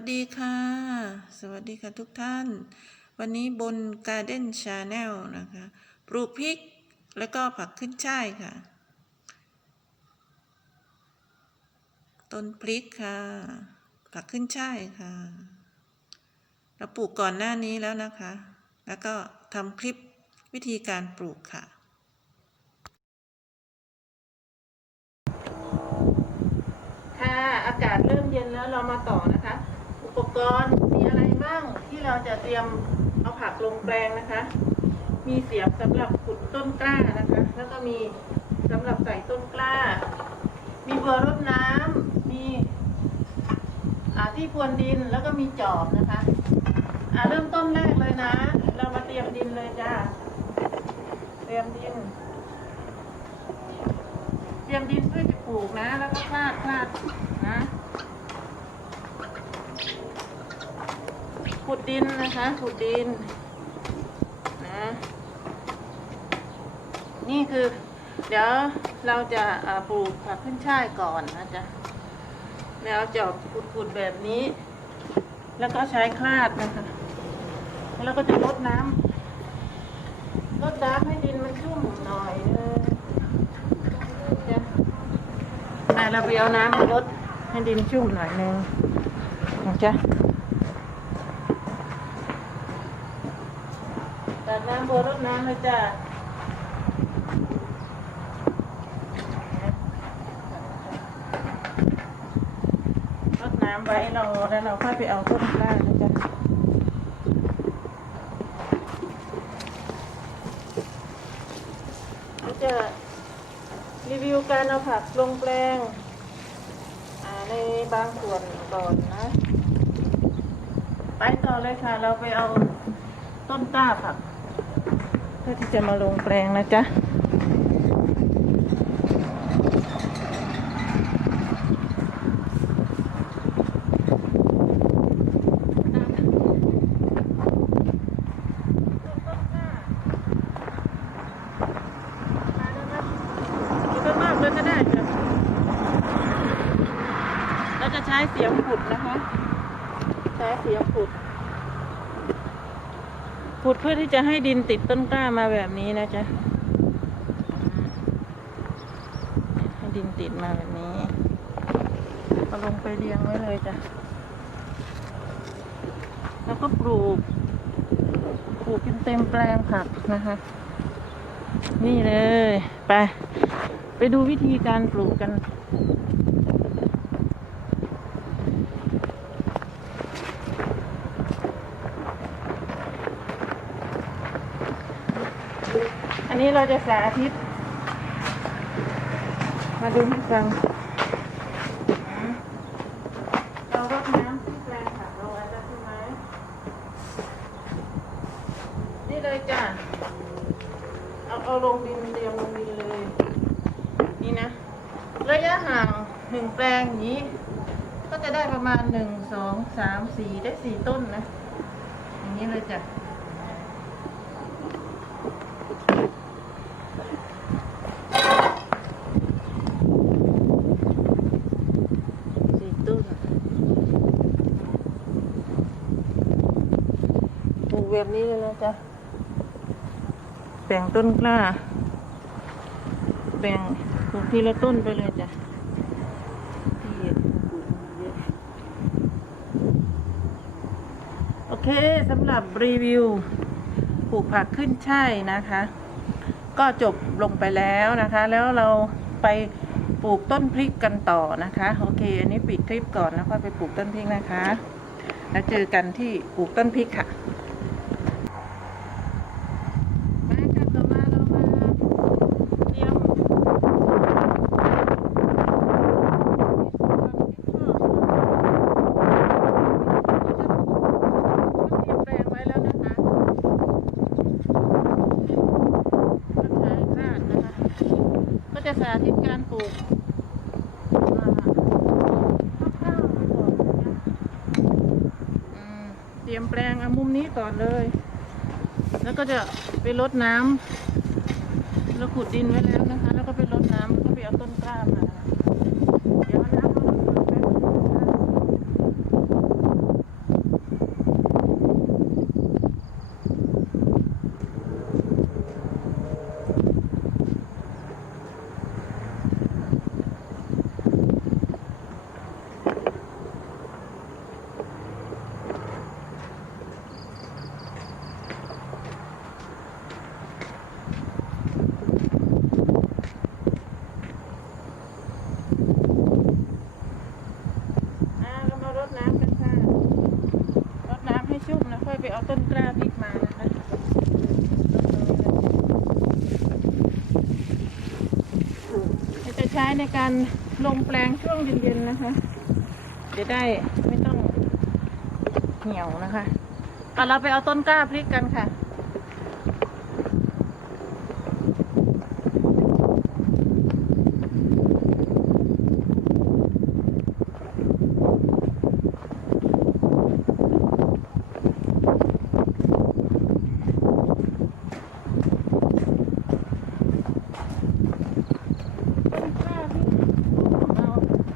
สดีค่ะ สวัสดีค่ะทุกท่าน วันนี้บน Garden Channel นะคะ ปลูกพริกแล้วก็ผักขึ้นช่ายค่ะ ต้นพริกค่ะ ผักขึ้นช่ายค่ะ เราปลูกก่อนหน้านี้แล้วนะคะ แล้วก็ทำคลิปวิธีการปลูกค่ะค่ะอากาศเริ่มเย็นแล้วเรามาต่อนะคะ อุปกรณ์มีอะไรบ้างที่เราจะเตรียมเอาผักลงแปลงนะคะ มีเสียบสำหรับขุดต้นกล้านะคะ แล้วก็มีสำหรับใส่ต้นกล้า มีเบอร์รดน้ำมีอ่าที่พรวนดินแล้วก็มีจอบนะคะอ่าเริ่มต้นแรกเลยนะ เรามาเตรียมดินเลยจ้าเตรียมดิน เตรียมดินเพื่อจะปลูกนะ แล้วก็คลาดคลาดนะ ขุดดินนะคะขุดดินนะนี่คือ เดี๋ยวเราจะปลูกผักขึ้นช่ายก่อนนะจ๊ะแล้วจอบขุดๆแบบนี้ แล้วก็ใช้คลาดนะคะ แล้วก็จะรดน้ำรดน้ำให้ดินมันชุ่มหน่อยนึงจ้ะเราไปเอาน้ำมารดให้ดินชุ่มหน่อยนึง จ๊ะตัดน้ำบัวรดน้ำเลยจ้ะรดน้ำไว้เราแล้วเราค่อยไปเอาต้นกล้านะจ๊ะเราจะรีวิวการเอาผักลงแปลง บางส่วนก่อนนะ ไปต่อเลยค่ะ เราไปเอาต้นกล้าผัก เพื่อที่จะมาลงแปลงนะจ๊ะ อยู่ต้นมากเลยก็ได้จ้ะเราจะใช้เสียมขุด นะคะ ใช้เสียมขุด ขุดเพื่อที่จะให้ดินติดต้นกล้ามาแบบนี้นะจ๊ะให้ดินติดมาแบบนี้เอาลงไปเรียงไว้เลยจ้ะ แล้วก็ปลูก ปลูกเป็นเต็มแปลงผักนะคะ นี่เลย ไป ไปดูวิธีการปลูกกัน อันนี้เราจะสาธิต มาดูให้ฟัง เรารดน้ำที่แปลงผักเราไว้แล้วใช่ไหมนี่เลยจ้ะ เอาเอาลงดินเรียงลงดินเลย นี่นะ ระยะห่างหนึ่งแปลงอย่างนี้ ก็จะได้ประมาณหนึ่งสองสามสี่ได้สี่ต้นนะ อย่างนี้เลยจ้ะสี่ต้นปลูก แบบนี้เลยนะจ๊ะแบ่งต้นกล้า แบ่งปลูกทีละต้นไปเลยจ้ะโอเคสำหรับรีวิวปลูกผักขึ้นช่ายนะคะ ก็จบลงไปแล้วนะคะ แล้วเราไปปลูกต้นพริกกันต่อนะคะ โอเค อันนี้ปิดคลิปก่อนแล้วค่อยไปปลูกต้นพริกนะคะ แล้วเจอกันที่ปลูกต้นพริกค่ะ มาค่ะต่อมาเรามาเตรียมเตรียมแปลงไว้แล้วนะคะก็ใช้คาดนะคะ ก็จะสา ธิตการปลูกข้าคร่าวไปก่อนนะคะอืมเตรียมแปลงเอามุมนี้ก่อนเลย แล้วก็จะไปรดน้ำเราขุดดินไว้แล้วนะคะ แล้วก็ไปรดน้ำแล้วก็ไปเอาต้นกล้ามา เดี๋ยวเอาน้ำมาลดก่อนแป๊บนึงนะคะ ไปเอาต้นกล้าพริกมานะคะจะใช้ในการลงแปลงช่วงเย็นๆนะคะ จะได้ไม่ต้องเหนียวนะคะเอาเราไปเอาต้นกล้าพริกกันค่ะ ต้นกล้าที่เรา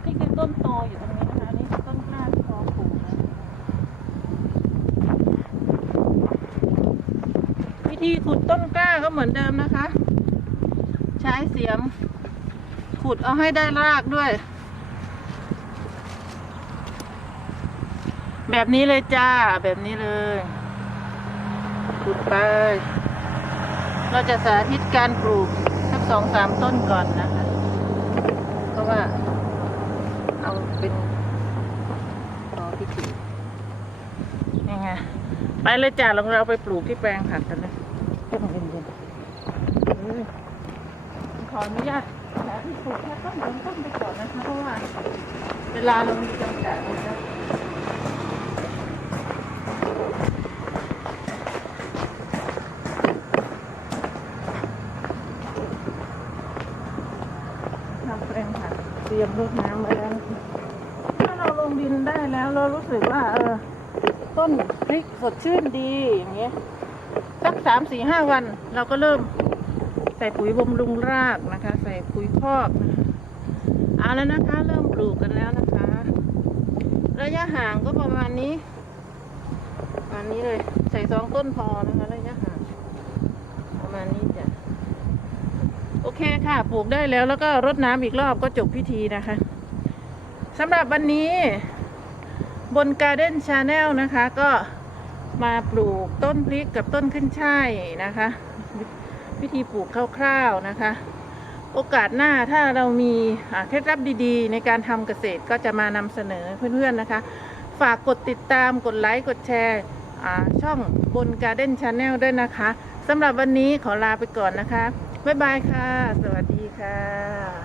ที่คือต้นโตอยู่ตรงนี้นะคะนี่คือต้นกล้าที่เราปลูกนะ วิธีขุดต้นกล้าก็เหมือนเดิมนะคะ ใช้เสียม ขุดเอาให้ได้รากด้วย แบบนี้เลยจ้า แบบนี้เลย ขุดไป เราจะสาธิตการปลูกสักสองสามต้นก่อนนะคะ เพราะว่า เอาเป็นรอพิธีนี่ไงไปเลยจ้าเราเราไปปลูกที่แปลงผักกันเลย ต้นเย็นๆขออนุญาตสาธิตปลูกแค่ต้นต้นไปก่อนนะคะเพราะว่า เวลาเรามีจำกัดนะคะทำแปลงผักเตรียมรดน้ำไว้แล้วถ้าเราลงดินได้แล้ว เรารู้สึกว่า เออ ต้นพริกสดชื่นดีอย่างเงี้ย สามสี่ห้าวัน เราก็เริ่มใส่ปุ๋ยบำรุงรากนะคะ ใส่ปุ๋ยคอกนะคะเอาแล้วนะคะ เริ่มปลูกกันแล้วนะคะ ระยะห่างก็ประมาณนี้ประมาณนี้เลย ใส่สองต้นพอนะคะระยะห่างประมาณนี้จ้ะโอเคค่ะ ปลูกได้แล้วแล้วก็รดน้ำอีกรอบก็จบพิธีนะคะสำหรับวันนี้บน Garden Channel นะคะก็ มาปลูกต้นพริกกับต้นขึ้นช่ายนะคะ วิธีปลูกคร่าวๆนะคะ โอกาสหน้าถ้าเรามีเคล็ดลับดีๆ ในการทำเกษตรก็จะมานำเสนอเพื่อนๆนะคะ ฝากกดติดตามกดไลค์กดแชร์ช่องบน Garden Channel ด้วยนะคะสำหรับวันนี้ขอลาไปก่อนนะคะ บ๊ายบายค่ะ สวัสดีค่ะ